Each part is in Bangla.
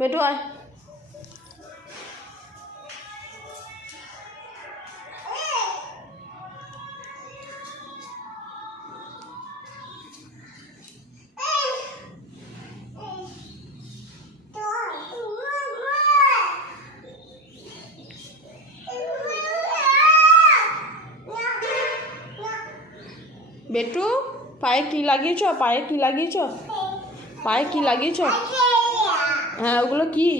বেটু আয়। বেটু পায়ে কি লাগিয়েছ? পায়ে কি লাগিয়েছ? পায়ে কি লাগিয়েছ? হ্যাঁ ওগুলো কি?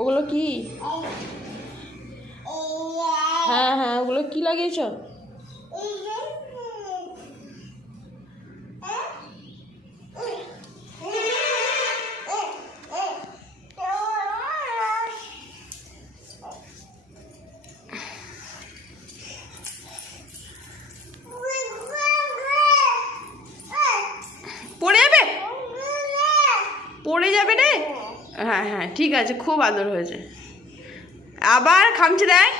ওগুলো কি? হ্যাঁ হ্যাঁ ওগুলো কি লাগিয়েছ? পড়ে যাবে, পড়ে যাবে রে। হ্যাঁ হ্যাঁ ঠিক আছে, খুব আদর হয়েছে। আবার খামচে দেয়।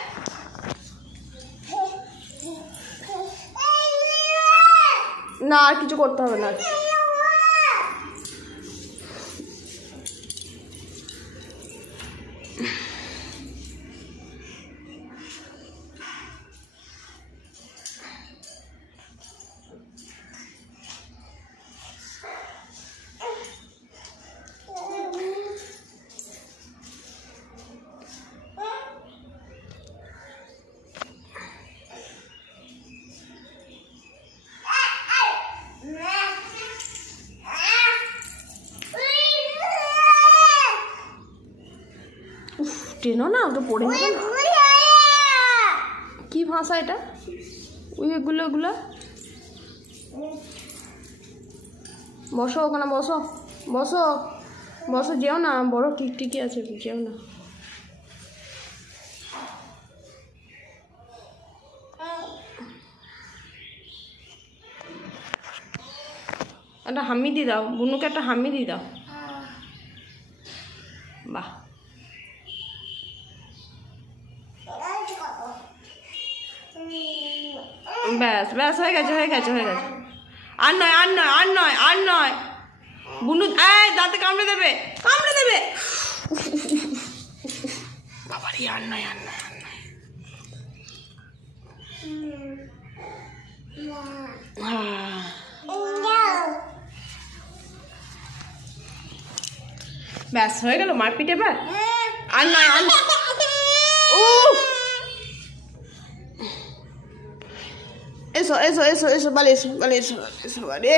না আর কিছু করতে হবে না। টেনো না, ওটা পড়ে যাবে না। কি ভাষা এটা? ওই এগুলো ওগুলো বসো ওখানে, বসো বসো বসো, যেও না, বড় ঠিকই আছে, যেও না। একটা হামি দিয়ে দাও, বুনুকে একটা হামি দিয়ে দাও। বাহ, ব্যাস ব্যাস, হয়ে গেছে হয়ে গেছে হয়ে গেছে। আর নয় আর নয় আর নয় আর নয়। বুনু দাঁতে কামড়ে দেবে, কামড়ে দেবে। বাবারি, আর নয় আর নয় আর নয়। ব্যাস হয়ে গেল মারপিট এবার। আর নয় আর নয়। এসো এসো এসো এসো, বালে এসো বালে এসো এসো বালে।